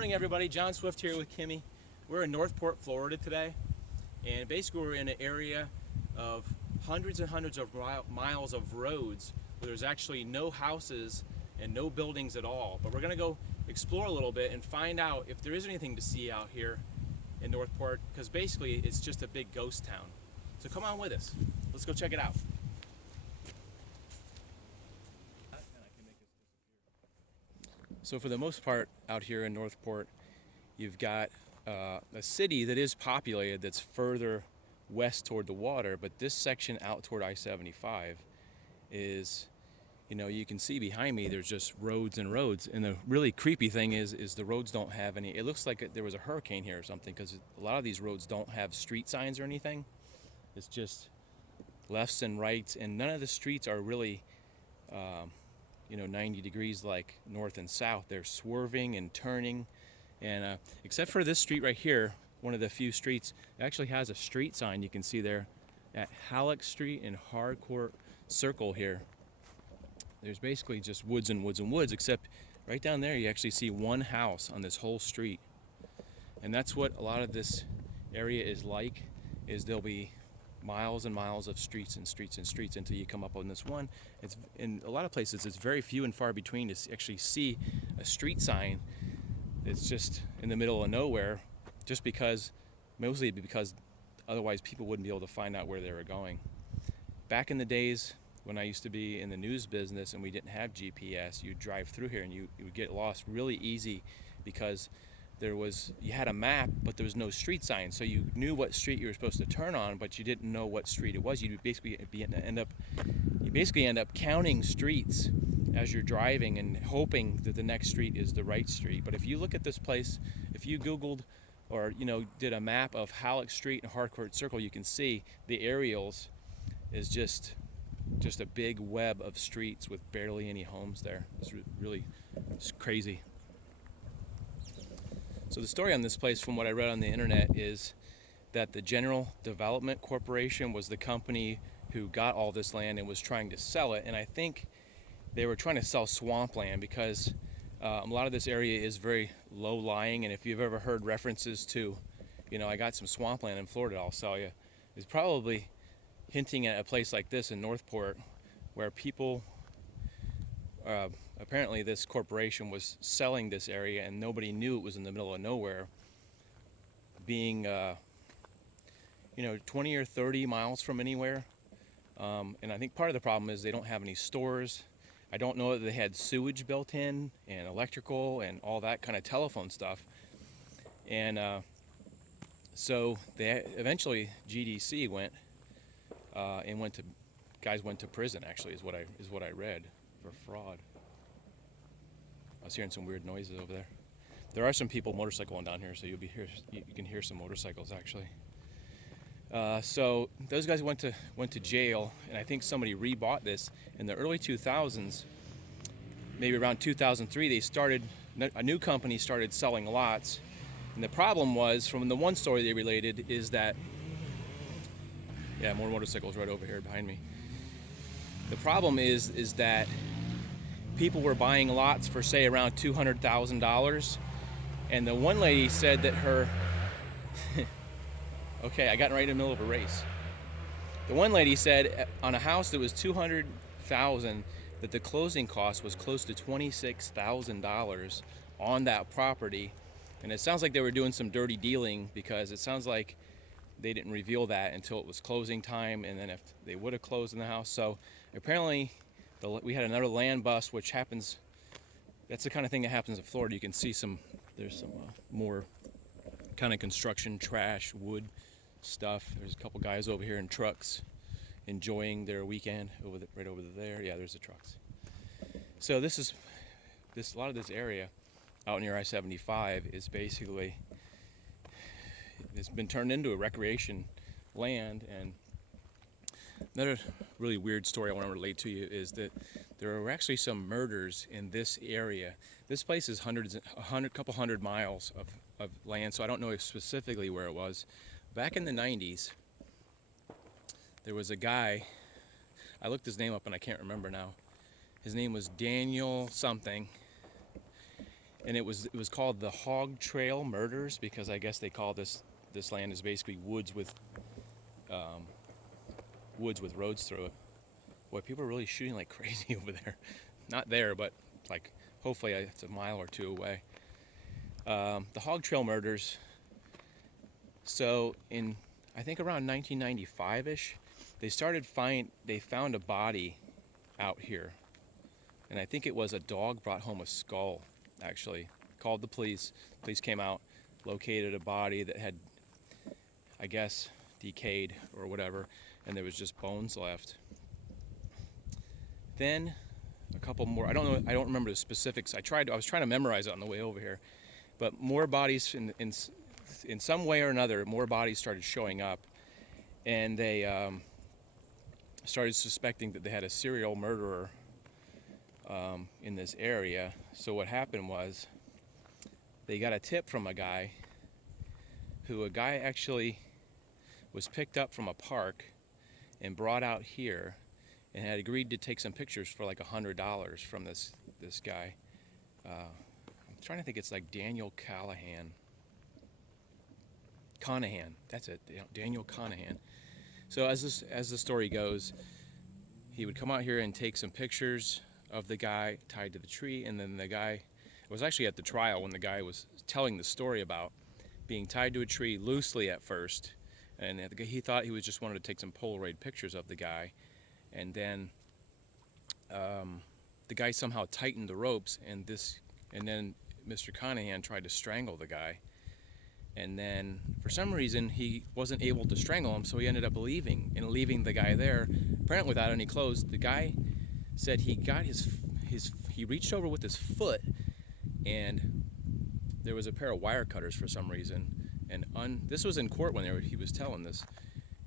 morning, everybody. John Swift here with Kimmy. We're in Northport, Florida today, and basically we're in an area of hundreds and hundreds of miles of roads where there's actually no houses and no buildings at all. But we're going to go explore a little bit and find out if there is anything to see out here in Northport, because basically it's just a big ghost town. So come on with us. Let's go check it out. So for the most part out here in Northport, you've got a city that is populated that's further west toward the water, but this section out toward I-75 is, you can see behind me there's just roads and roads, and the really creepy thing is the roads don't have any. It looks like there was a hurricane here or something, because a lot of these roads don't have street signs or anything. It's just lefts and rights, and none of the streets are really 90 degrees like north and south. They're swerving and turning, and except for this street right here, one of the few streets that actually has a street sign. You can see there at Halleck Street and Harcourt Circle here. There's basically just woods and woods and woods, except right down there you actually see one house on this whole street. And that's what a lot of this area is like, is there'll be miles and miles of streets and streets and streets until you come up on this one. It's in a lot of places it's very few and far between to actually see a street sign. It's just in the middle of nowhere, mostly because otherwise people wouldn't be able to find out where they were going. Back in the days when I used to be in the news business and we didn't have GPS, you'd drive through here and you would get lost really easy, because you had a map, but there was no street sign, so you knew what street you were supposed to turn on, but you didn't know what street it was. You'd basically end up counting streets as you're driving and hoping that the next street is the right street. But if you look at this place, if you Googled or did a map of Halleck Street and Harcourt Circle, you can see the aerials is just a big web of streets with barely any homes there. It's crazy. So the story on this place, from what I read on the internet, is that the General Development Corporation was the company who got all this land and was trying to sell it. And I think they were trying to sell swampland, because a lot of this area is very low-lying. And if you've ever heard references to, I got some swampland in Florida I'll sell you, it's probably hinting at a place like this in Northport, where people apparently this corporation was selling this area and nobody knew it was in the middle of nowhere, being 20 or 30 miles from anywhere. And I think part of the problem is they don't have any stores. I don't know that they had sewage built in and electrical and all that kind of telephone stuff. And so they eventually GDC went and guys went to prison, actually, is what I read, for fraud. I was hearing some weird noises over there. There are some people motorcycling down here, so you can hear some motorcycles actually. So those guys went to jail, and I think somebody rebought this in the early 2000s. Maybe around 2003, a new company started selling lots, and the problem was, from the one story they related, is that more motorcycles right over here behind me. The problem is that people were buying lots for, say, around $200,000, and the one lady said that her okay, I got right in the middle of a race. The one lady said on a house that was $200,000 that the closing cost was close to $26,000 on that property. And it sounds like they were doing some dirty dealing, because it sounds like they didn't reveal that until it was closing time, and then if they would have closed in the house. So apparently we had another land bust, which happens. That's the kind of thing that happens in Florida. You can see there's some more kind of construction trash, wood stuff. There's a couple guys over here in trucks enjoying their weekend right over there. Yeah, there's the trucks. So a lot of this area out near I-75 is basically, it's been turned into a recreation land. And another really weird story I want to relate to you is that there were actually some murders in this area. This place is couple hundred miles of land, so I don't know specifically where it was. Back in the 90s, there was a guy, I looked his name up and I can't remember now. His name was Daniel something. and it was called the Hog Trail murders because I guess they call this land is basically woods with roads through it. Boy, people are really shooting like crazy over there. Not there, but like hopefully it's a mile or two away. The Hog Trail murders. So in I think around 1995ish, they found a body out here, and I think it was a dog brought home a skull. Actually, called the police. Police came out, located a body that had, I guess, decayed or whatever, and there was just bones left. Then a couple more. I don't know. I don't remember the specifics. I was trying to memorize it on the way over here, but more bodies in some way or another, more bodies started showing up, and they started suspecting that they had a serial murderer in this area. So what happened was they got a tip from a guy actually was picked up from a park and brought out here and had agreed to take some pictures for like $100 from this guy. I'm trying to think, it's like Daniel Conahan. That's it, Daniel Conahan. So as the story goes, he would come out here and take some pictures of the guy tied to the tree, and then the guy was actually at the trial when the guy was telling the story about being tied to a tree loosely at first, and he thought he was just wanted to take some Polaroid pictures of the guy, and then the guy somehow tightened the ropes, and then Mr. Conahan tried to strangle the guy, and then for some reason he wasn't able to strangle him, so he ended up leaving the guy there, apparently without any clothes. The guy said he got he reached over with his foot, and there was a pair of wire cutters for some reason, and this was in court when he was telling this.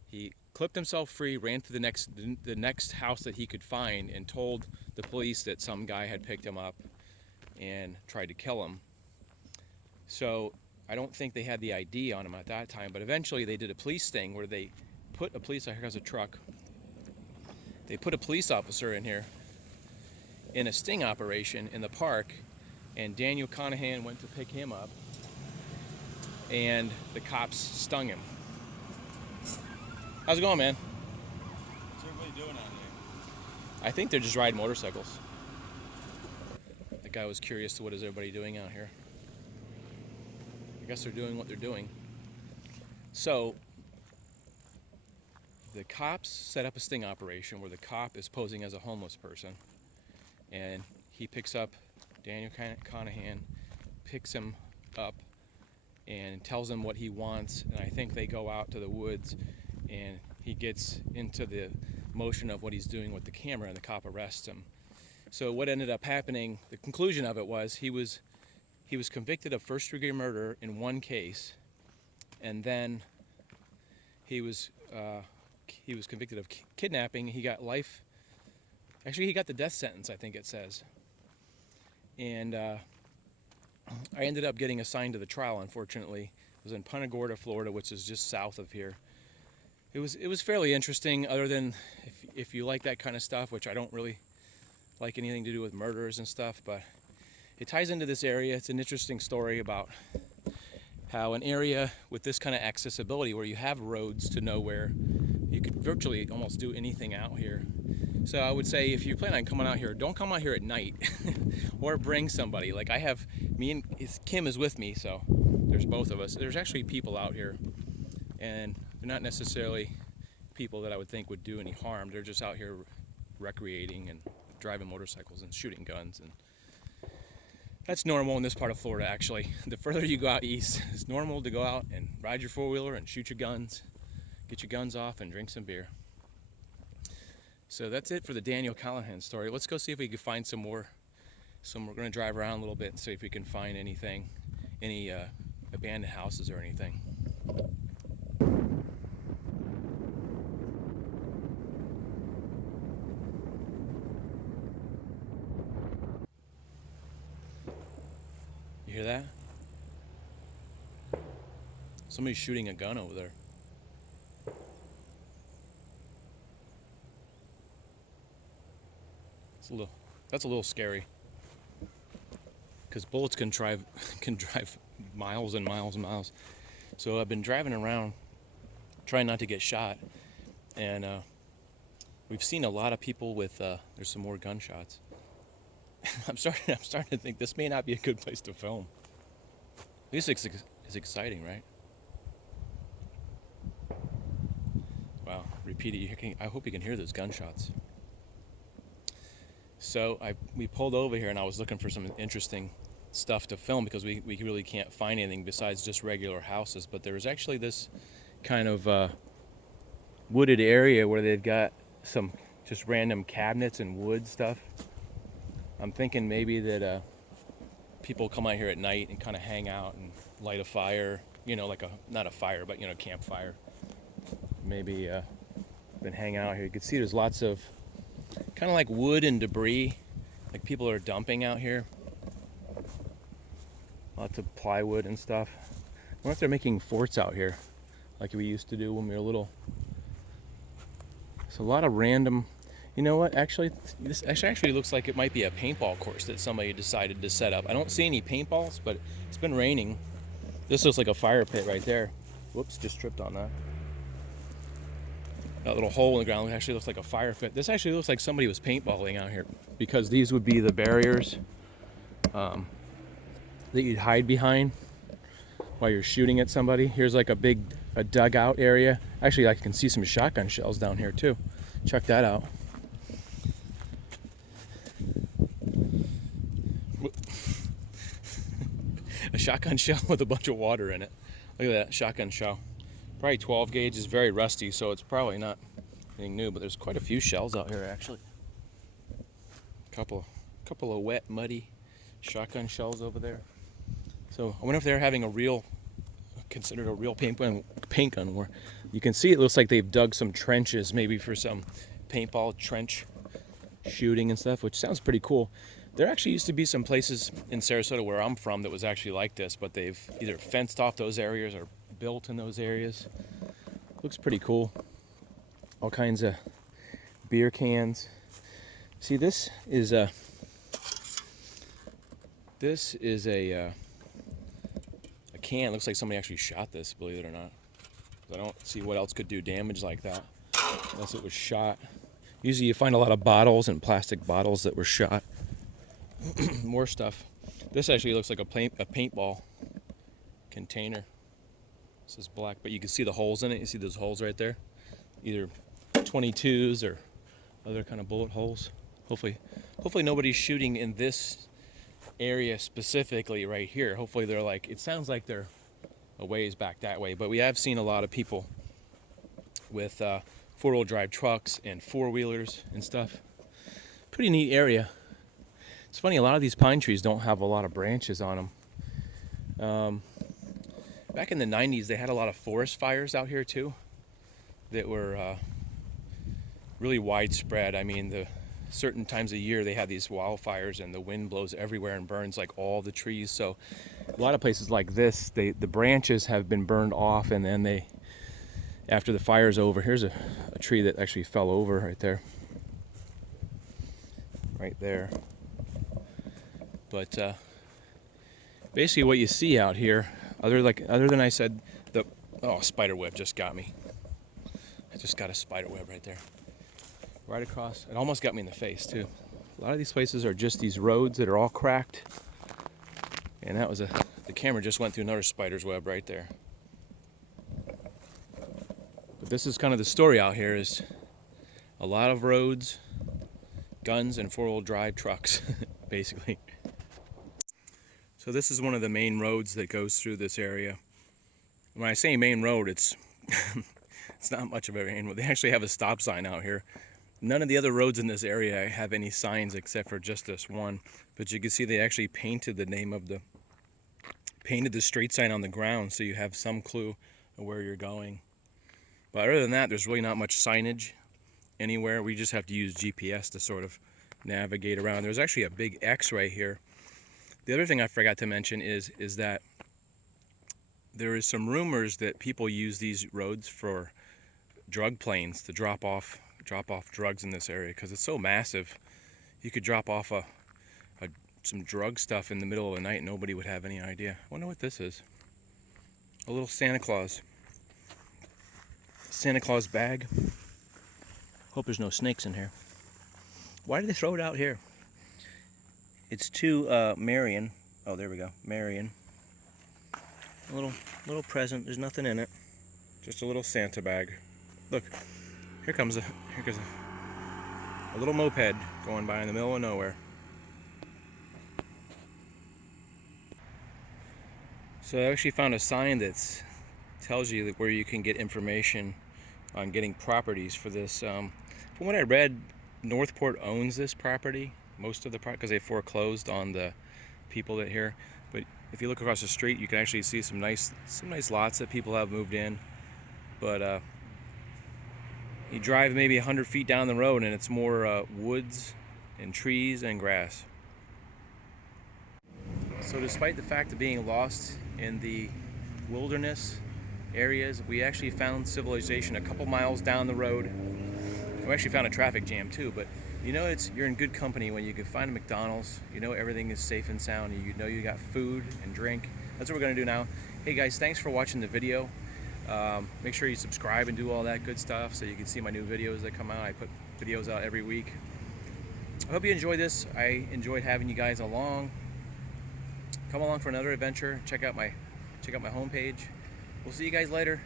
He clipped himself free, ran to the next house that he could find, and told the police that some guy had picked him up and tried to kill him. So I don't think they had the ID on him at that time, but eventually they did a police thing where they put a police, here comes a truck. They put a police officer in here in a sting operation in the park, and Daniel Conahan went to pick him up, and the cops stung him. How's it going, man? What's everybody doing out here? I think they're just riding motorcycles. The guy was curious to what is everybody doing out here. I guess they're doing what they're doing. So the cops set up a sting operation where the cop is posing as a homeless person, and he picks up Daniel Conahan, picks him up and tells him what he wants, and I think they go out to the woods, and he gets into the motion of what he's doing with the camera, and the cop arrests him. So what ended up happening, the conclusion of it was he was convicted of first-degree murder in one case, and then he was convicted of kidnapping. He got life. Actually, he got the death sentence, I think it says. And I ended up getting assigned to the trial, unfortunately. It was in Punta Gorda, Florida, which is just south of here. It was fairly interesting, other than if you like that kind of stuff, which I don't really like anything to do with murders and stuff, but it ties into this area. It's an interesting story about how an area with this kind of accessibility, where you have roads to nowhere, you could virtually almost do anything out here. So I would say, if you plan on coming out here, don't come out here at night, or bring somebody. Like Kim is with me, so there's both of us. There's actually people out here, and they're not necessarily people that I would think would do any harm. They're just out here recreating and driving motorcycles and shooting guns, and that's normal in this part of Florida, actually. The further you go out east, it's normal to go out and ride your four-wheeler and shoot your guns, get your guns off, and drink some beer. So that's it for the Daniel Callahan story. Let's go see if we can find some more. We're going to drive around a little bit and see if we can find anything, any abandoned houses or anything. You hear that? Somebody's shooting a gun over there. That's a little scary. because bullets can drive can drive miles and miles and miles. So I've been driving around trying not to get shot, and we've seen a lot of people with there's some more gunshots. I'm starting to think this may not be a good place to film. At least it's exciting, right? Wow, repeat it. I hope you can hear those gunshots. So we pulled over here, and I was looking for some interesting stuff to film because we really can't find anything besides just regular houses. But there was actually this kind of wooded area where they've got some just random cabinets and wood stuff. I'm thinking maybe that people come out here at night and kind of hang out and light a fire, like not a fire, but campfire. Maybe been hanging out here. You can see there's lots of kind of like wood and debris, like people are dumping out here. Lots of plywood and stuff. I wonder if they're making forts out here, like we used to do when we were little. It's a lot of random. You know what? Actually, this actually looks like it might be a paintball course that somebody decided to set up. I don't see any paintballs, but it's been raining. This looks like a fire pit right there. Whoops, just tripped on that. That little hole in the ground actually looks like a fire pit. This actually looks like somebody was paintballing out here, because these would be the barriers that you'd hide behind while you're shooting at somebody. Here's like a dugout area. Actually, I can see some shotgun shells down here too. Check that out. A shotgun shell with a bunch of water in it. Look at that shotgun shell. Probably 12 gauge, is very rusty, so it's probably not anything new, but there's quite a few shells out here actually. Couple of wet, muddy shotgun shells over there. So I wonder if they're having considered a real paint gun where you can see it looks like they've dug some trenches, maybe for some paintball trench shooting and stuff, which sounds pretty cool. There actually used to be some places in Sarasota where I'm from that was actually like this, but they've either fenced off those areas or built in those areas. Looks pretty cool. All kinds of beer cans. See, this is a can. Looks like somebody actually shot this, believe it or not. I don't see what else could do damage like that unless it was shot. Usually you find a lot of bottles and plastic bottles that were shot. More stuff. This actually looks like a paintball container. This is black, but you can see the holes in it. You see those holes right there? Either 22s or other kind of bullet holes. Hopefully nobody's shooting in this area specifically right here. Hopefully they're like, it sounds like they're a ways back that way, but we have seen a lot of people with four-wheel drive trucks and four-wheelers and stuff. Pretty neat area. It's funny, a lot of these pine trees don't have a lot of branches on them. Back in the 90s, they had a lot of forest fires out here too that were really widespread. I mean, the certain times of year they had these wildfires and the wind blows everywhere and burns like all the trees. So a lot of places like this, the branches have been burned off, and then after the fire's over, here's a tree that actually fell over right there. Right there. But basically what you see out here, other than I said, spider web just got me. I just got a spider web right there. Right across. It almost got me in the face too. A lot of these places are just these roads that are all cracked. And that was the camera just went through another spider's web right there. But this is kind of the story out here, is a lot of roads, guns, and four-wheel drive trucks, basically. So this is one of the main roads that goes through this area. When I say main road, it's it's not much of a main road. They actually have a stop sign out here. None of the other roads in this area have any signs except for just this one. But you can see they actually painted the street sign on the ground, so you have some clue of where you're going. But other than that, there's really not much signage anywhere. We just have to use GPS to sort of navigate around. There's actually a big X right here. The other thing I forgot to mention is that there is some rumors that people use these roads for drug planes to drop off drugs in this area, because it's so massive. You could drop off a some drug stuff in the middle of the night. Nobody would have any idea. I wonder what this is. A little Santa Claus. Santa Claus bag. Hope there's no snakes in here. Why did they throw it out here? It's to Marion. Oh, there we go. Marion. A little present. There's nothing in it. Just a little Santa bag. Look, here goes a little moped going by in the middle of nowhere. So I actually found a sign that tells you where you can get information on getting properties for this. From what I read, Northport owns this property, most of the property, because they foreclosed on the people that here. But if you look across the street, you can actually see some nice lots that people have moved in. But you drive maybe 100 feet down the road, and it's more woods and trees and grass. So despite the fact of being lost in the wilderness areas, we actually found civilization a couple miles down the road. We actually found a traffic jam too, but you know you're in good company when you can find a McDonald's. You know everything is safe and sound, and you know you got food and drink. That's what we're gonna do now. Hey guys, thanks for watching the video. Make sure you subscribe and do all that good stuff so you can see my new videos that come out. I put videos out every week. I hope you enjoyed this. I enjoyed having you guys along. Come along for another adventure. Check out my homepage. We'll see you guys later.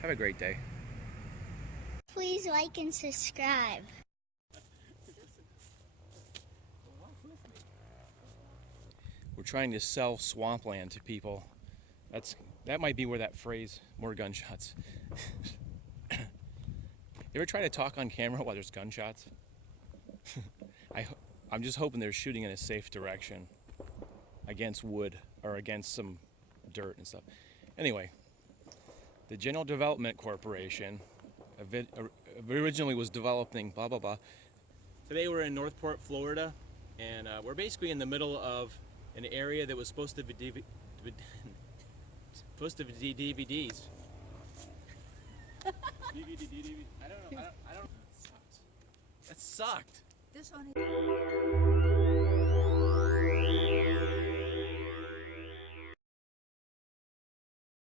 Have a great day. Please like and subscribe. We're trying to sell swampland to people. That might be where that phrase, more gunshots. You ever try to talk on camera while there's gunshots? I'm just hoping they're shooting in a safe direction against wood or against some dirt and stuff. Anyway, the General Development Corporation originally was developing blah blah blah. Today we're in Northport, Florida, and we're basically in the middle of an area that was supposed to be DVDs. I don't know. That sucked. This one.